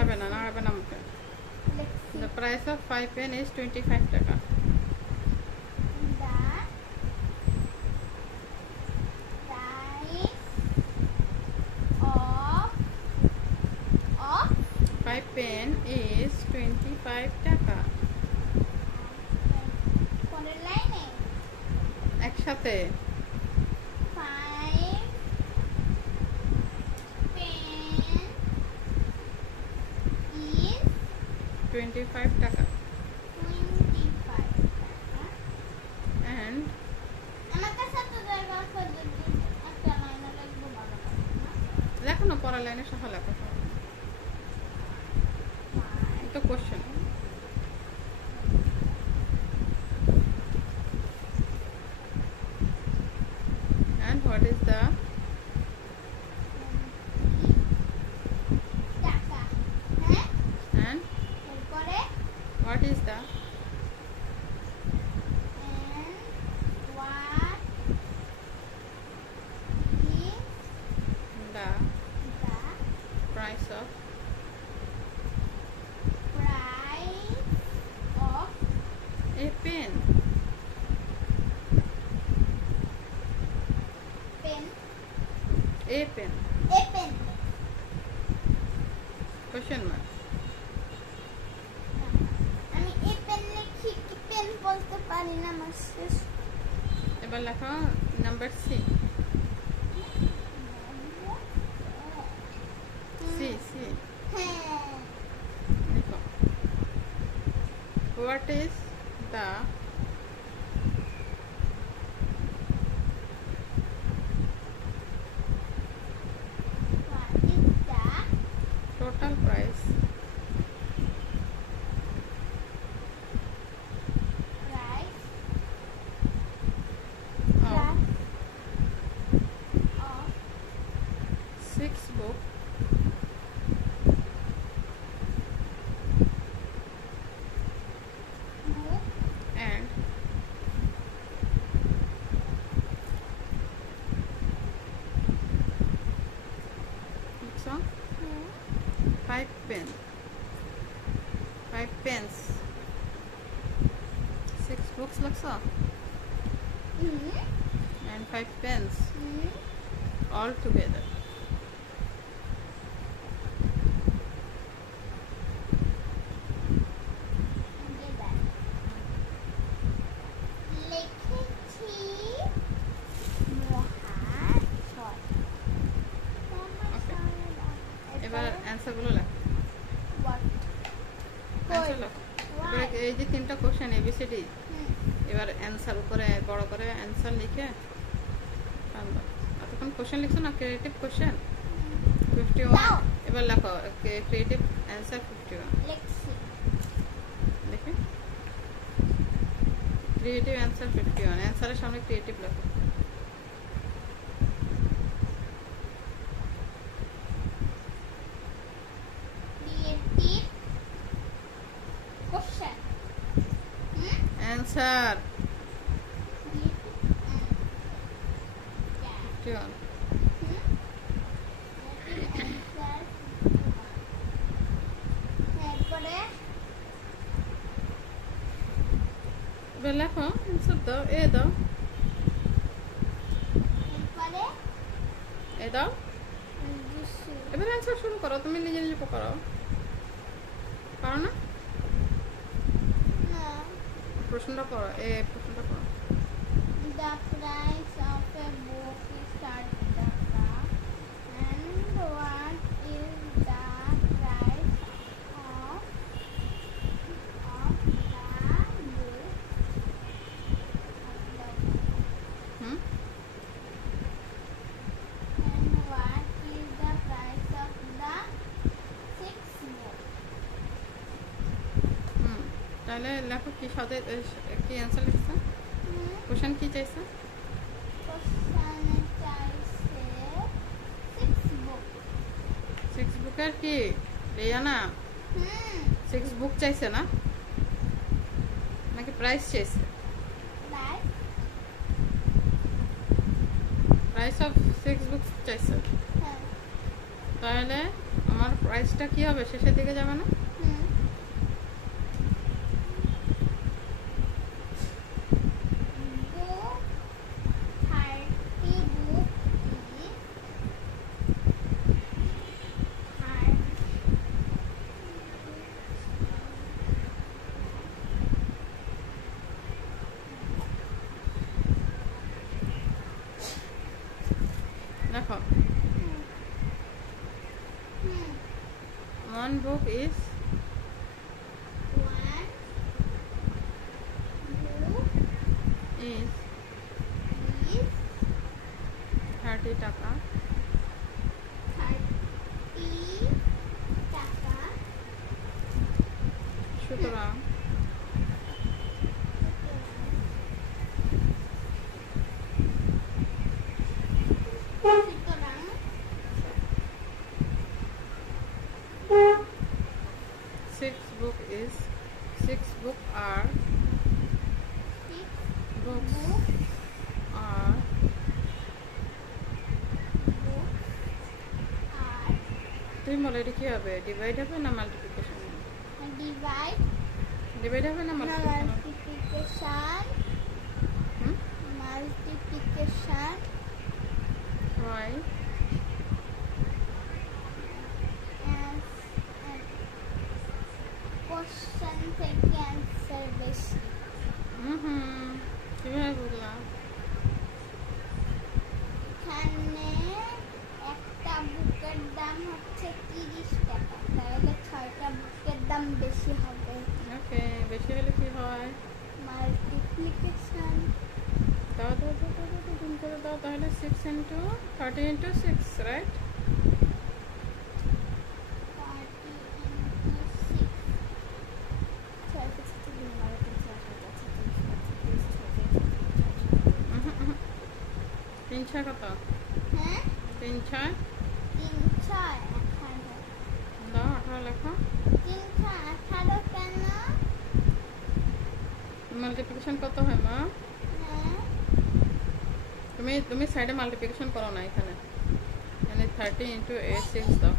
নাড়াবে না মুখে। The price of 5 pen is 25 টাকা। Of 5 pen is 25 টাকা। পরের লাইনে একসাথে 5 pen is 25 টাকা 25 টাকা। and আমার কাছে তো জায়গা আছে যদি একটা লাইনে লিখবো ভালো হবে না। লেখো না, পরের লাইনে সহ লেখো। এটা question. And what is the টাকা হ্যাঁ and এরপরে what is the and what is the the price of price of a pen? pen A pen. a pen Question mark. আমি a pen লিখি কি পেন বলতে পারি না আমার শেষ এবার লেখো নাম্বার সি। সি সি হ্যাঁ লেখো। What is the what is the total price price of of 6 book book and so 5 pen 5 pens 6 books লেখছো and 5 pens all together. লিখেছি মহাশয় এবার অ্যান্সার গুলো লেখো। What? অ্যান্সার লেখো। এবার এই যে তিনটা কোশ্চেন এবিসিডি, এবার অ্যান্সার উপরে বড় করে অ্যান্সার লিখে টানবা। এতক্ষণ কোশ্চেন লিখছো না, ক্রিয়েটিভ কোশ্চেন 51। এবার লেখো ক্রিয়েটিভ অ্যান্সার 51। লিখছি দেখে ক্রিয়েটিভ অ্যান্সার 51। অ্যান্সারের সামনে ক্রিয়েটিভ লেখো। Creative question answer creative 51। এরপরে এবার লেখো অ্যান্সার দাও। এ দাও, এরপরে এ দাও। এবার অ্যান্সার শুরু করো, তুমি নিজে নিজে করো। পারো না? না প্রশ্নটা পড়ো, এ প্রশ্নটা পড়ো। The price of a book is 30 টাকা and what is the price of the book hmm and what is the price of the 6 book হুম তাহলে লেখো কি সাথে কি অ্যান্সার লিখছে, কোশ্চেন কি চাইছে? কোশ্চেনে চাইছে 6 book 6 বুকের কি রিয়ানা 6 বুক চাইছে না, নাকি প্রাইস চাইছে? price প্রাইস অফ 6 বুকস চাইছে। হ্যাঁ তাহলে আমার প্রাইস প্রাইসটা কি হবে, শেষের দিকে যাবে না? হুম book 30 book is দেখো, হুম 1 book is 1 book is is 30 টাকা, 30 টাকা সুতরাং সুতরাং 6 book is 6 book are 6 books book are book are তুমি বলো এটা কি হবে, ডিভাইড হবে না মাল্টিপ্লিকেশন? divide ডিভাইড হবে না মাল্টিপ্লিকেশন? multiplication multiplication হয় and question থেকে answer বেশি কিভাবে বুঝলাম? এখানে একটা বুকের দাম হচ্ছে 30 টাকা, তাহলে 6টা বুকের দাম বেশি হবে। ওকে, বেশি হলে কি হয়? মাল্টিপ্লিকেশন দাও দাও দাও দাও দাও, গুণ করে দাও, তাহলে 6 into 30 into 6, রাইট? 40 into 6 3 6 কত? হ্যাঁ 3 6 3 6 18 দাও, 18 লেখো। 3 6 18 কেন? মাল্টিপ্লিকেশন কত হয় মা? হ্যাঁ তুমি সাইডে মাল্টিপ্লিকেশন করো না, এখানে 30 into 8 6 দাও।